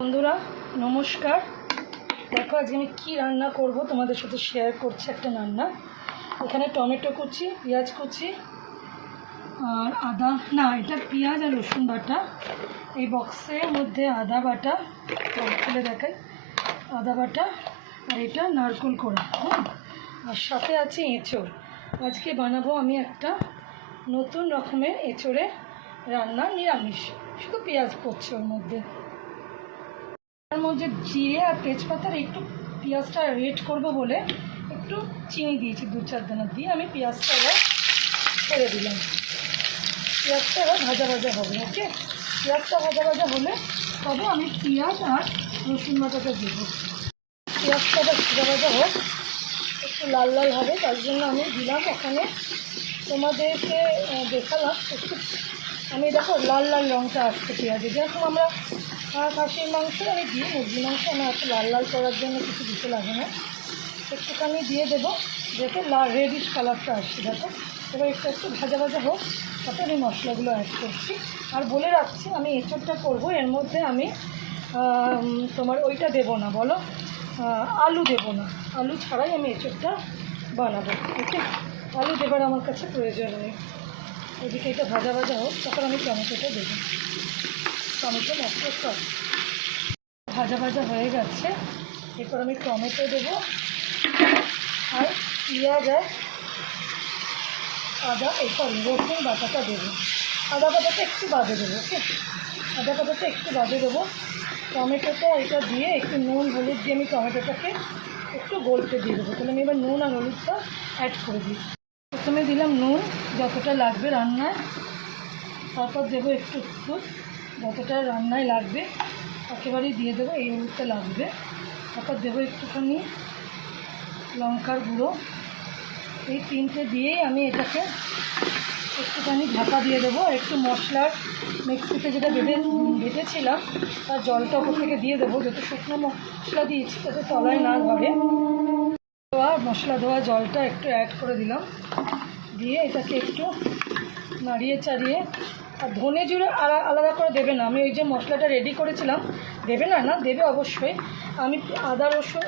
বন্ধুরা নমস্কার। দেখো আজকে আমি কী রান্না করব তোমাদের সাথে শেয়ার করছি। একটা রান্না, এখানে টমেটো কুচি, পেঁয়াজ কুচি আর আদা, না এটা পেঁয়াজ আর রসুন বাটা, এই বক্সের মধ্যে আদা বাটা, খুলে দেখাই, আদা বাটা, আর এটা নারকেল কোড়া, আর সাথে আছে এঁচড়। আজকে বানাবো আমি একটা নতুন রকমের এঁচড়ের রান্না, নিরামিষ, শুধু পেঁয়াজ পড়ছে ওর মধ্যে। তার মধ্যে জিরে আর তেজপাতার একটু পেঁয়াজটা রেড করবো বলে একটু চিনি দিয়েছি, 2-4 দানা দিয়ে আমি পেঁয়াজটা এবার ছেড়ে দিলাম। পেঁয়াজটা এবার ভাজা ভাজা হবে। ওকে, পেঁয়াজটা ভাজা ভাজা হলে তবে আমি পেঁয়াজ আর রসুন বাটাটা দেবো। পেঁয়াজটা এবার ভাজা ভাজা হোক, একটু লাল লাল হবে, তার জন্য আমি দিলাম ওখানে, তোমাদেরকে দেখালাম একটু। আমি দেখো লাল লাল রঙটা আসছে পেঁয়াজে, যেরকম আমরা খাসির মাংস আমি দিই, মুরগি মাংস আমার একটু লাল লাল করার জন্য কিছু দিতে লাগে না, একটুখানি দিয়ে দেবো যাতে রেডিশ কালারটা আসছে। দেখো এবার একটু একটু ভাজা ভাজা হোক, তাতে আমি মশলাগুলো অ্যাড করছি। আর বলে রাখছি, আমি এঁচড়টা করবো, এর মধ্যে আমি তোমার ওইটা দেবো না, বলো, আলু দেবো না, আলু ছাড়াই আমি এঁচড়টা বানাবো। ওকে, আলু দেবার আমার কাছে প্রয়োজন নেই। ওদিকে এটা ভাজা ভাজা হোক, তখন আমি টমেটোটা দেবো। টমেটো মশলা সব ভাজা ভাজা হয়ে গেছে, এরপর আমি টমেটো দেবো আর পেঁয়াজ আর আদা, এরপর রসুন বাটাটা দেবো। আদা বাটাটা একটু বাদে দেবো। ওকে, আদা বাটাটা একটু বাদে দেবো। টমেটোটা এটা দিয়ে একটু নুন হলুদ দিয়ে আমি টমেটোটাকে একটু গলতে দিয়ে দেবো। তাহলে আমি এবার নুন আর হলুদটা অ্যাড করে দিই। প্রথমে দিলাম নুন যতটা লাগবে রান্নায়, তারপর দেবো একটু হলুদ যতটা রান্নায় লাগবে একেবারেই দিয়ে দেবো, এই হলুদটা লাগবে। তারপর দেবো একটুখানি লঙ্কার গুঁড়ো, এই তিনটে দিয়েই আমি এটাকে একটুখানি ঢাকা দিয়ে দেবো। একটু মশলার মিক্সিতে যেটা বেটেছিলাম তার জলটা ওপর থেকে দিয়ে দেবো, যত শুকনো মশলা দিয়েছি যাতে তলায় না ধরে। মশলা ধোয়া জলটা একটু অ্যাড করে দিলাম, দিয়ে এটাকে একটু নাড়িয়ে চাড়িয়ে। আর ধনে জিরে আলাদা করে দেবে না, আমি ওই যে মশলাটা রেডি করেছিলাম, দেবে না, না দেবে অবশ্যই। আমি আদা রসুন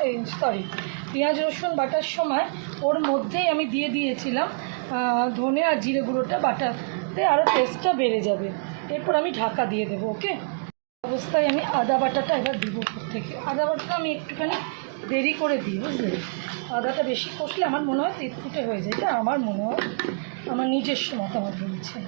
পেঁয়াজ রসুন বাটার সময় ওর মধ্যেই আমি দিয়ে দিয়েছিলাম ধনে আর জিরে গুঁড়োটা, বাটাতে আরও টেস্টটা বেড়ে যাবে। এরপর আমি ঢাকা দিয়ে দেবো। ওকে, অবস্থায় আমি আদা বাটাটা এবার দিব উপর থেকে। আদা বাটাটা আমি একটুখানি দেরি করে দিই, বুঝলে, আদাটা বেশি কষলে আমার মনে হয় তিতকুটে হয়ে যায়, এটা আমার মনে হয়, আমার নিজস্ব মতামত বলছে।